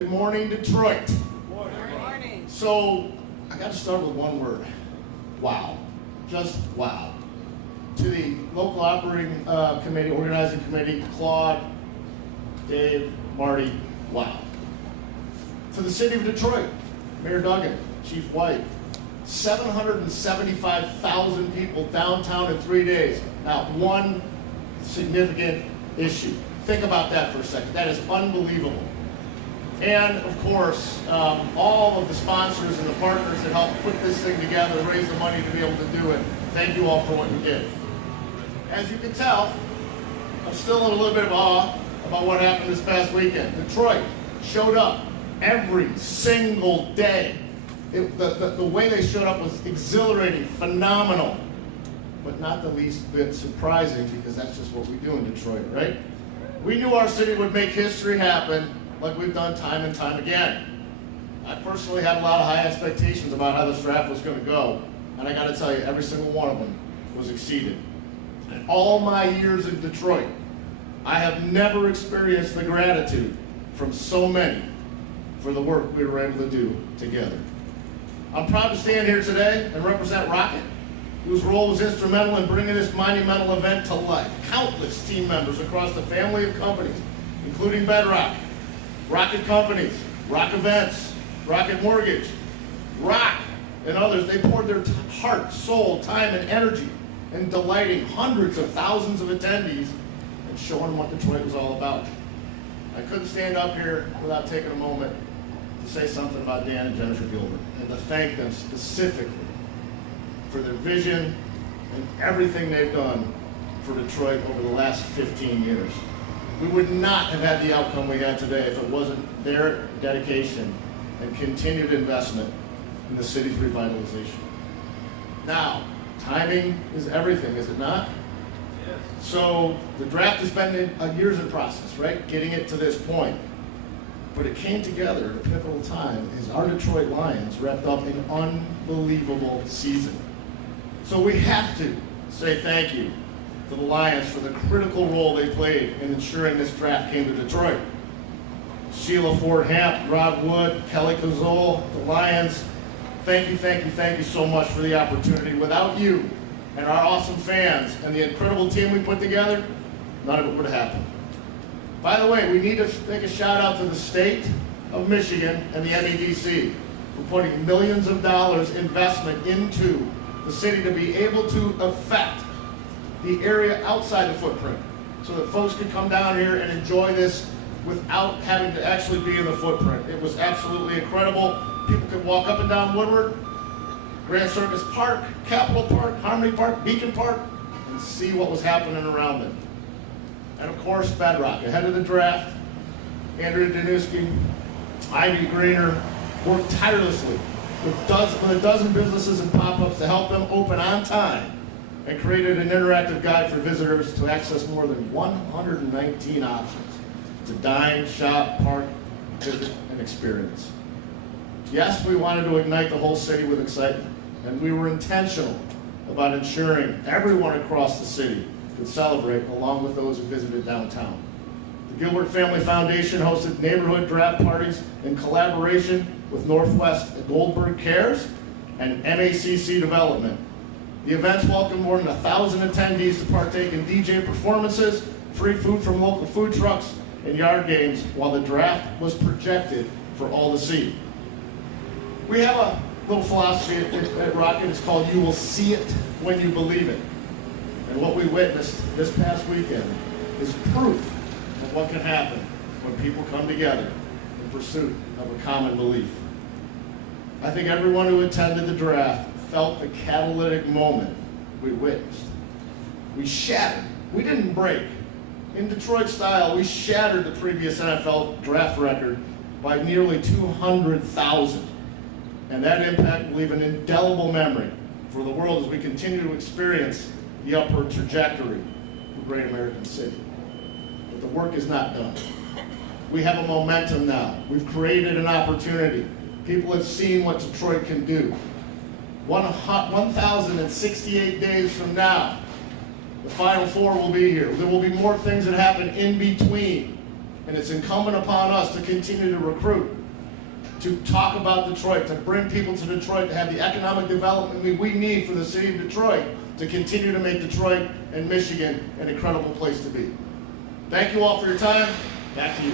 Good morning, Detroit. Good morning. So, I got to start with one word. Wow. Just wow. To the local operating committee, organizing committee, Claude, Dave, Marty, wow. To the city of Detroit, Mayor Duggan, Chief White, 775,000 people downtown in 3 days. Not one significant issue. Think about that for a second. That is unbelievable. And of course, all of the sponsors and the partners that helped put this thing together, raise the money to be able to do it. Thank you all for what you did. As you can tell, I'm still in a little bit of awe about what happened this past weekend. Detroit showed up every single day. The way they showed up was exhilarating, phenomenal, but not the least bit surprising, because that's just what we do in Detroit, right? We knew our city would make history happen, like we've done time and time again. I personally had a lot of high expectations about how this draft was going to go, and I got to tell you, every single one of them was exceeded. In all my years in Detroit, I have never experienced the gratitude from so many for the work we were able to do together. I'm proud to stand here today and represent Rocket, whose role was instrumental in bringing this monumental event to life. Countless team members across the family of companies, including Bedrock, Rocket Companies, Rock Events, Rocket Mortgage, Rock, and others. They poured their heart, soul, time, and energy in delighting hundreds of thousands of attendees and showing them what Detroit was all about. I couldn't stand up here without taking a moment to say something about Dan and Jennifer Gilbert and to thank them specifically for their vision and everything they've done for Detroit over the last 15 years. We would not have had the outcome we had today if it wasn't their dedication and continued investment in the city's revitalization. Now, timing is everything, is it not? Yes. So the draft has been a years in process, right? Getting it to this point. But it came together at a pivotal time as our Detroit Lions wrapped up an unbelievable season. So we have to say thank you to the Lions for the critical role they played in ensuring this draft came to Detroit. Sheila Ford Hamp, Rob Wood, Kelly Cazole, the Lions, thank you so much for the opportunity. Without you and our awesome fans and the incredible team we put together, none of it would have happened. By the way, we need to make a shout out to the state of Michigan and the MEDC for putting millions of dollars investment into the city to be able to affect the area outside the footprint, so that folks could come down here and enjoy this without having to actually be in the footprint. It was absolutely incredible. People could walk up and down Woodward, Grand Circus Park, Capitol Park, Harmony Park, Beacon Park, and see what was happening around it. And of course, Bedrock. Ahead of the draft, Andrea Danuski, Ivy Greener worked tirelessly with a dozen businesses and pop-ups to help them open on time, and created an interactive guide for visitors to access more than 119 options to dine, shop, park, visit, and experience. Yes, we wanted to ignite the whole city with excitement, and we were intentional about ensuring everyone across the city could celebrate along with those who visited downtown. The Gilbert Family Foundation hosted neighborhood draft parties in collaboration with Northwest Goldberg Cares and MACC Development. The events welcomed more than 1,000 attendees to partake in DJ performances, free food from local food trucks, and yard games, while the draft was projected for all to see. We have a little philosophy at Rocket. It's called "You will see it when you believe it." And what we witnessed this past weekend is proof of what can happen when people come together in pursuit of a common belief. I think everyone who attended the draft felt the catalytic moment we witnessed. We shattered. We didn't break. In Detroit style, we shattered the previous NFL draft record by nearly 200,000. And that impact will leave an indelible memory for the world as we continue to experience the upward trajectory of a great American city. But the work is not done. We have a momentum now. We've created an opportunity. People have seen what Detroit can do. 1,068 days from now, the Final Four will be here. There will be more things that happen in between. and it's incumbent upon us to continue to recruit, to talk about Detroit, to bring people to Detroit, to have the economic development we need for the city of Detroit to continue to make Detroit and Michigan an incredible place to be. Thank you all for your time. Back to you.